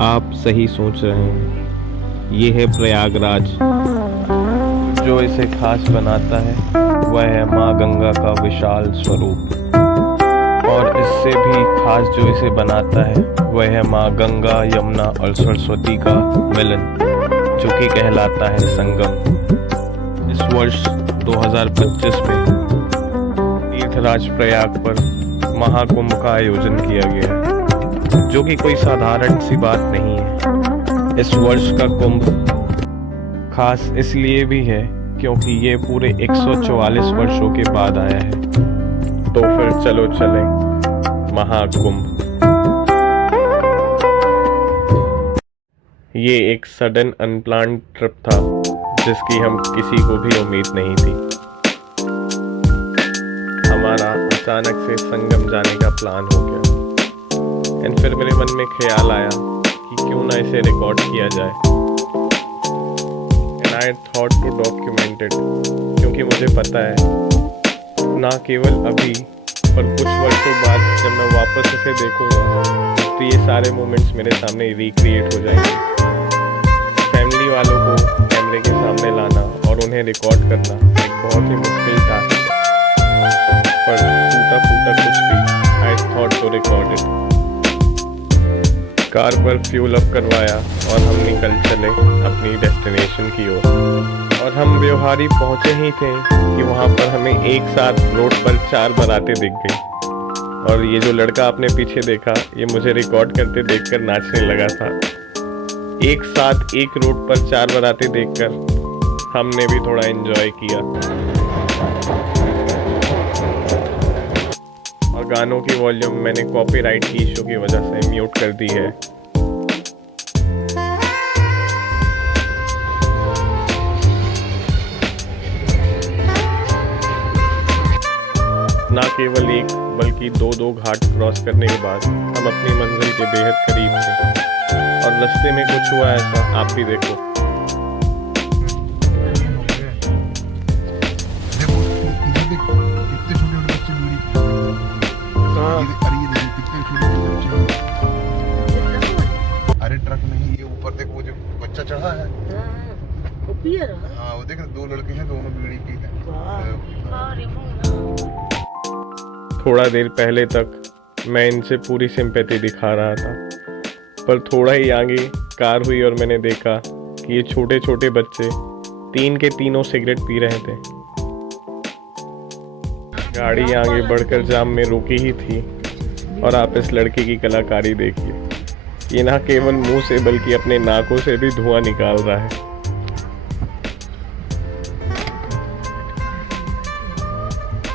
आप सही सोच रहे हैं। ये है प्रयागराज। जो इसे खास बनाता है वह है माँ गंगा का विशाल स्वरूप। और इससे भी खास जो इसे बनाता है वह है माँ गंगा, यमुना और सरस्वती का मिलन, जो कि कहलाता है संगम। इस वर्ष 2025 में तीर्थराज प्रयाग पर महाकुंभ का आयोजन किया गया है, जो कि कोई साधारण सी बात नहीं है। इस वर्ष का कुंभ खास इसलिए भी है क्योंकि ये पूरे 144 वर्षों के बाद आया है। तो फिर चलो चलें महाकुंभ। ये एक सडन अनप्लान्ड ट्रिप था जिसकी हम किसी को भी उम्मीद नहीं थी। हमारा अचानक से संगम जाने का प्लान हो गया। एंड फिर मेरे मन में ख्याल आया कि क्यों ना इसे रिकॉर्ड किया जाए। And I thought to document it, क्योंकि मुझे पता है ना केवल अभी पर कुछ वर्षों बाद जब मैं वापस इसे देखूंगा तो ये सारे मोमेंट्स मेरे सामने रिक्रिएट हो जाएंगे। फैमिली वालों को कैमरे के सामने लाना और उन्हें रिकॉर्ड करना एक बहुत ही मुश्किल टास्क है, पर टूटा फूटा कुछ भी I thought to record it. Car पर फ्यूल अप करवाया और हम निकल चले अपनी डेस्टिनेशन की ओर। और हम व्यवहारी पहुंचे ही थे कि वहां पर हमें एक साथ रोड पर 4 बारातें दिख गई। और ये जो लड़का आपने पीछे देखा, ये मुझे रिकॉर्ड करते देखकर नाचने लगा था। एक साथ एक रोड पर 4 बारातें देखकर हमने भी थोड़ा एंजॉय किया। और गानों की वॉल्यूम मैंने कॉपीराइट की इशू की वजह से म्यूट कर दी है। ना केवल एक बल्कि दो घाट क्रॉस करने के बाद हम अपनी मंजिल के बेहद करीब थे। और रास्ते में कुछ हुआ ऐसा, आप भी देखो। अरे ट्रक नहीं, ये ऊपर देख वो जो बच्चा चढ़ा है। हाँ वो देख 2 लड़के हैं, दोनों बीड़ी पी हैं। थोड़ा देर पहले तक मैं इनसे पूरी सिंपैथी दिखा रहा था, पर थोड़ा ही आगे कार हुई और मैंने देखा कि ये छोटे छोटे बच्चे 3 के तीनों सिगरेट पी रहे थे। गाड़ी आगे बढ़कर जाम में रुकी ही थी। और आप इस लड़के की कलाकारी देखिए, ये ना केवल मुंह से बल्कि अपने नाकों से भी धुआं निकाल रहा है।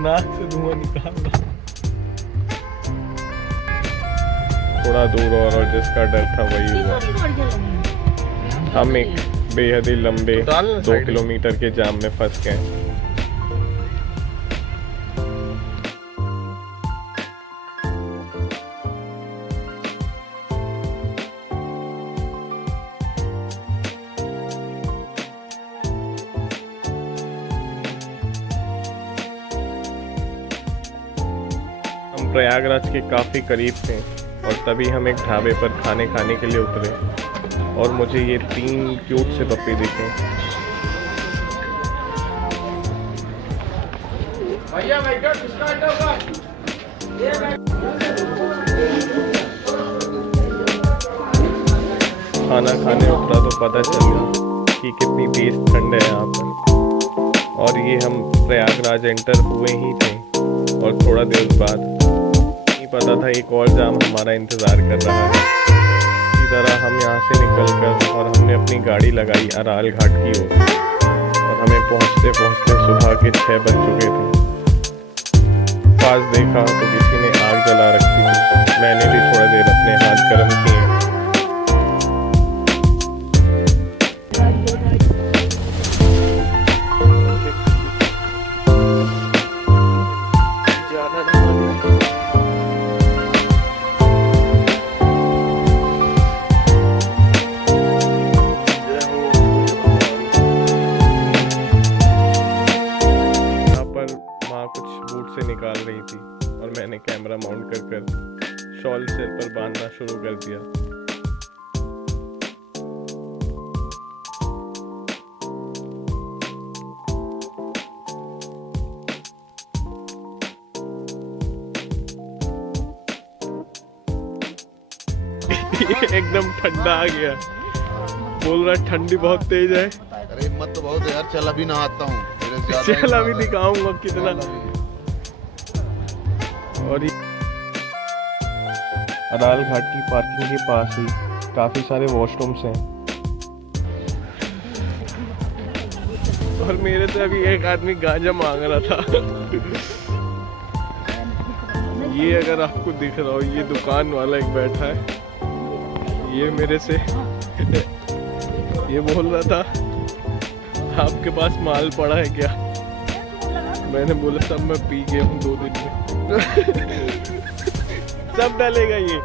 नाक से धुआं निकाल रहा है। थोड़ा दूर और जिसका डर था वही हुआ। हम एक बेहद ही लंबे 2 किलोमीटर के जाम में फंस गए। हम प्रयागराज के काफी करीब थे और तभी हम एक ढाबे पर खाने के लिए उतरे और मुझे ये 3 क्यूट से पप्पी दिखे। खाना खाने उतरा तो पता चल गया कि कितनी तेज ठंड है यहाँ पर। और ये हम प्रयागराज एंटर हुए ही थे और थोड़ा देर बाद पता था एक और जाम हमारा इंतज़ार कर रहा है। इसी तरह हम यहाँ से निकलकर और हमने अपनी गाड़ी लगाई अराल घाट की ओर। और हमें पहुँचते पहुँचते सुबह के 6 बज चुके थे। पास देखा तो किसी ने आग जला रखी थी। मैंने भी थोड़ा देर अपने हाथ गर्म किए। निकाल रही थी और मैंने कैमरा माउंट कर शॉल सिर पर बांधना शुरू कर दिया। एकदम ठंडा आ गया, बोल रहा ठंडी बहुत तेज है। अरे हिम्मत तो बहुत है यार, चल अभी नहाता हूँ। चल अभी दिखाऊंगा कितना। और अराल घाट की पार्किंग के पास ही काफी सारे वॉशरूम्स हैं। और मेरे से अभी एक आदमी गांजा मांग रहा था। ये अगर आपको दिख रहा हो, ये दुकान वाला एक बैठा है, ये मेरे से ये बोल रहा था आपके पास माल पड़ा है क्या? मैंने बोला सब मैं पी गया हूँ 2 दिन में। सब डालेगा ये।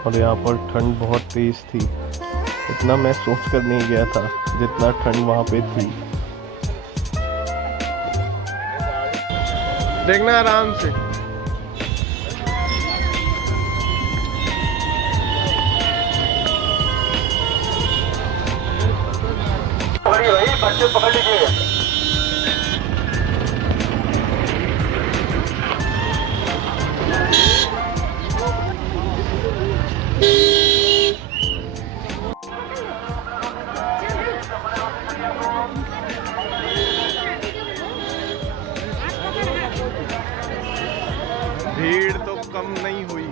और यहाँ पर ठंड बहुत तेज थी, इतना मैं सोच कर नहीं गया था जितना ठंड वहाँ पे थी। देखना आराम से। बच्चे पकड़ लीजिए। भीड़ तो कम नहीं हुई।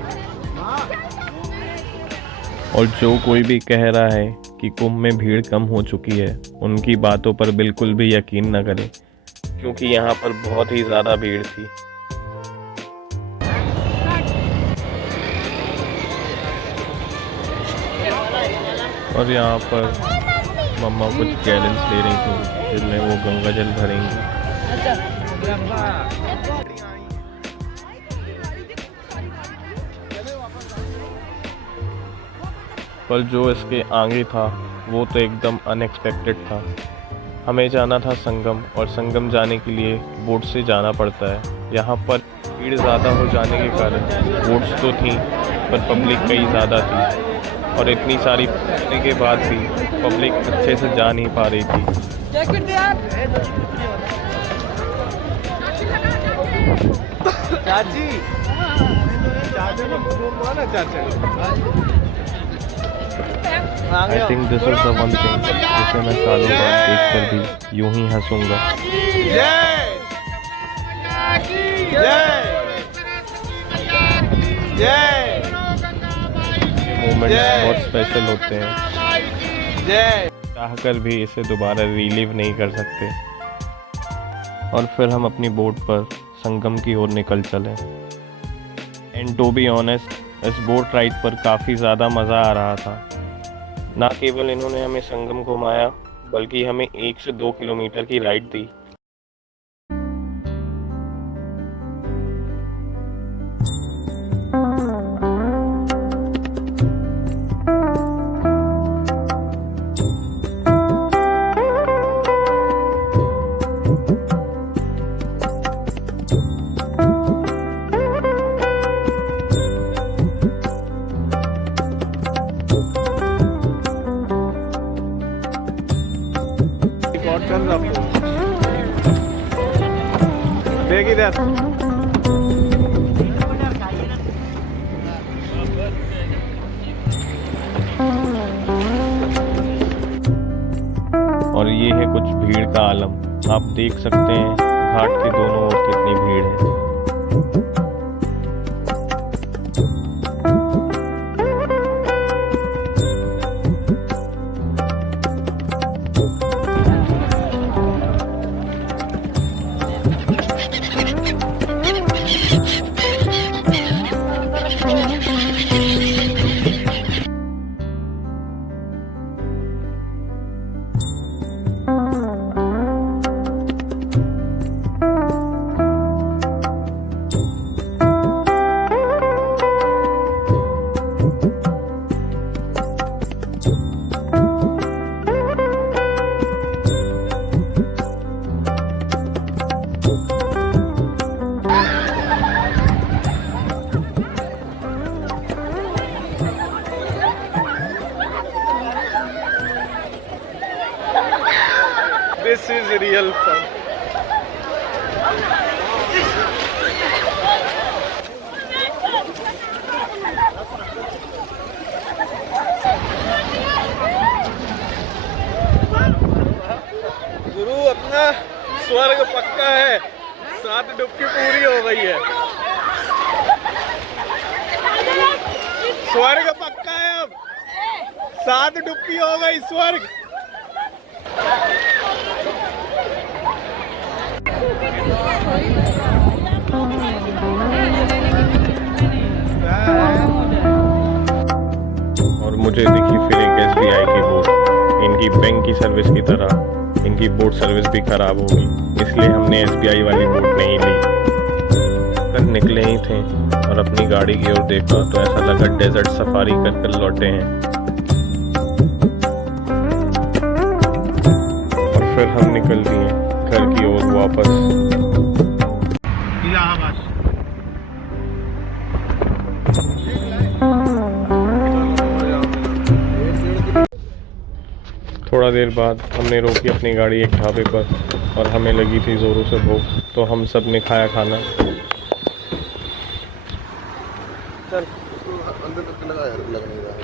और जो कोई भी कह रहा है कि कुंभ में भीड़ कम हो चुकी है, उनकी बातों पर बिल्कुल भी यकीन न करें, क्योंकि यहाँ पर बहुत ही ज़्यादा भीड़ थी। और यहाँ पर मम्मा कुछ गैलेंस ले रही थी जिनमें वो गंगा जल भरेंगी। पर जो इसके आगे था वो तो एकदम अनएक्सपेक्टेड था। हमें जाना था संगम, और संगम जाने के लिए बोट से जाना पड़ता है। यहाँ पर भीड़ ज़्यादा हो जाने के कारण बोट्स तो थी पर पब्लिक कई ज़्यादा थी, और इतनी सारी होने के बाद भी पब्लिक अच्छे से जा नहीं पा रही थी। चाची I think this is the one thing जिसे मैं सालों बाद देखकर भी यूं ही हंसूंगा। मोमेंट्स बहुत स्पेशल होते हैं, चाहकर भी इसे दोबारा रिलीव नहीं कर सकते। और फिर हम अपनी बोट पर संगम की ओर निकल चले। एंड टू बी ऑनेस्ट, इस बोट राइड पर काफ़ी ज़्यादा मज़ा आ रहा था। ना केवल इन्होंने हमें संगम घुमाया, बल्कि हमें 1 से 2 किलोमीटर की राइड दी। देख इधर। और ये है कुछ भीड़ का आलम। आप देख सकते हैं घाट के दोनों ओर कितनी भीड़ है। This is real fun. ना स्वर्ग पक्का है, 7 डुबकी पूरी हो गई है। स्वर्ग पक्का है अब, 7 डुबकी हो गई, स्वर्ग। और मुझे दिखी फिर एक SBI की बोट। इनकी बैंक की सर्विस की तरह इनकी बोट सर्विस भी खराब हो गई, इसलिए हमने SBI वाली बोट नहीं ली। कर निकले ही थे और अपनी गाड़ी की ओर देखा तो ऐसा लगा डेजर्ट सफारी कर लौटे हैं। और फिर हम निकल दिए घर की ओर वापस। इलाहाबाद। थोड़ा देर बाद हमने रोकी अपनी गाड़ी एक ढाबे पर और हमें लगी थी ज़ोरों से भूख, तो हम सब ने खाया खाना। चल अंदर तक लगा यार, लग नहीं रहा है।